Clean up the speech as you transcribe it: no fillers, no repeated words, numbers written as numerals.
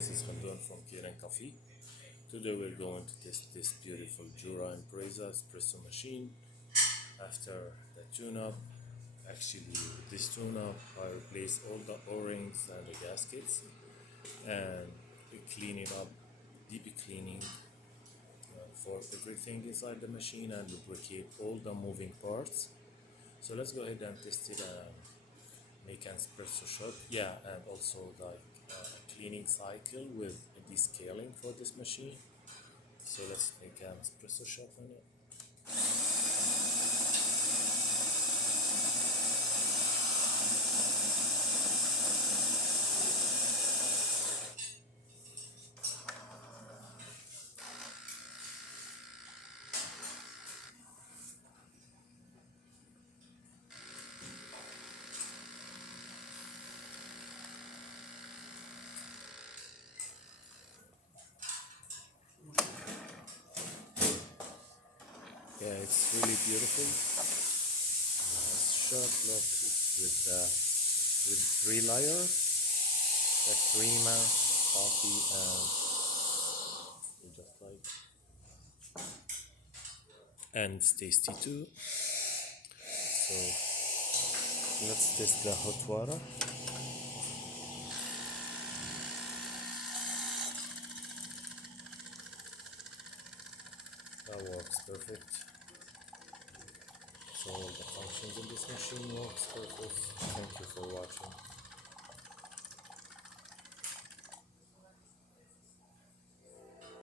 This is Khandun from Kanen Coffee. Today we're going to test this beautiful Jura impressa espresso machine. After the tune-up, actually with this tune-up, I replaced all the O-rings and the gaskets and cleaning up, deep cleaning for everything inside the machine and lubricate all the moving parts. So let's go ahead and test it and make an espresso shot. Yeah, and also like a cleaning cycle with a descaling for this machine. So let's make an espresso shot on it. Yeah, it's really beautiful. Shot, look, it's with 3 layers, the crema, coffee, and just like, and it's tasty too. So let's test the hot water. That works perfect. So all the functions in this machine works perfect. Thank you for watching.